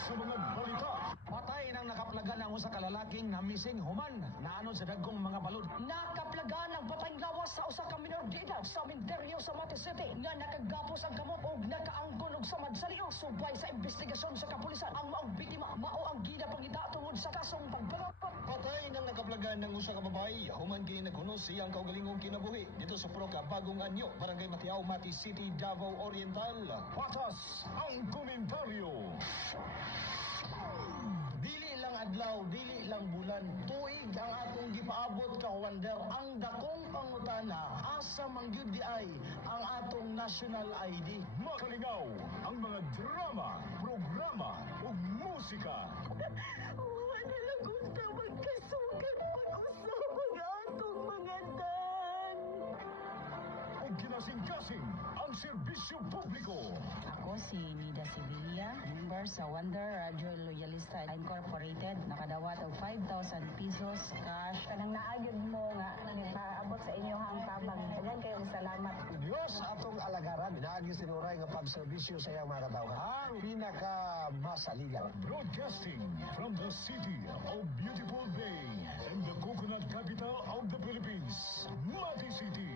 Sa mga balita, Patay nang nakaplagan ang usa ka lalaking na missing human naanon sa dagkong mga balod. Nakaplagan ang patayng lawas sa usa ka minor de edad sa Minterio sa Mati City nga nakagapos ang kamot og nakaangkon og samad sa liog. Subay sa investigasyon sa kapulisan ang maong biktima mao ang ginapangita tungod sa kasong pagbangot. patay nang nakaplagan ng usa ka babae. Human kini naghunos siyang kaugalingong kinabuhi dito sa Proca, Bagong Anyo, Barangay Matiao, Mati City, Davao Oriental. Patas ang komentaryo. Dili lang adlaw, dili lang bulan, tuig ang atong gipaabot ka Wander. Ang dakong pangutana, asa mangyud di ay ang atong national ID. Makalingaw ang mga drama, programa ug musika. Wala lang unta magkasugat pag-usap ang atong mga dan. Ug kinasing-kasing ang serbisyo publiko. Ako si Nida Sevilla, member sa Wonder Radio Loyalista Incorporated. Nakadawat og 5,000 pesos cash. Kanang naagid mo nga nagpaabot sa inyo ang tabang. Dagan kayong salamat. Diyos atong alagaran, naagi sinuray nga pagserbisyo sa iyang mga katao. Ang pinakamasaligan. Broadcasting from the city of beautiful Bay and the coconut capital of the Philippines, Mati City.